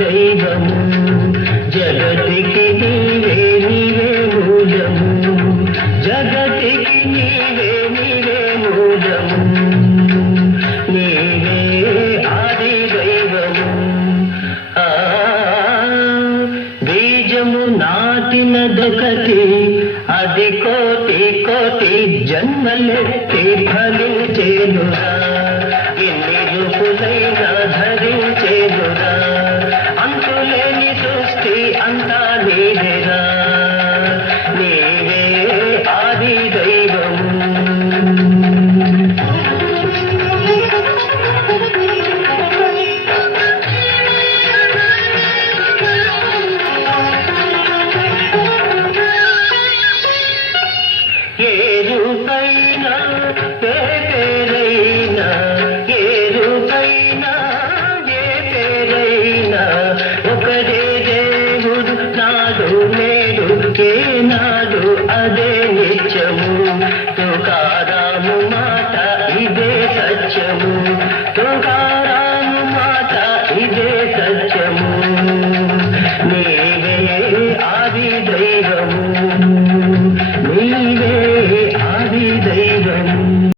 దైవము జగతికి నీవే నీవే మూలము జగతికి నీవే నీవే మూలము నీవే ఆది దైవము బీజము నాటినదొకటి అది కోటి కోటి జన్మలెత్తి ఫలించేనురా ఎన్ని రూపులైనా ధరించేనురా అంతులేని సృష్టి అంతా నీవేరా నీవే ఆది దైవము ఏ రూపైనా ఏ పేరైనా ఏ రూపైనా ఏ పేరైనా ఒకడే దేవుడు నాడు నేడు ఏనాడు అదే నిత్యము తుకారాము మాట ఇదే సత్యము తుకారాము మాట ఇదే సత్యము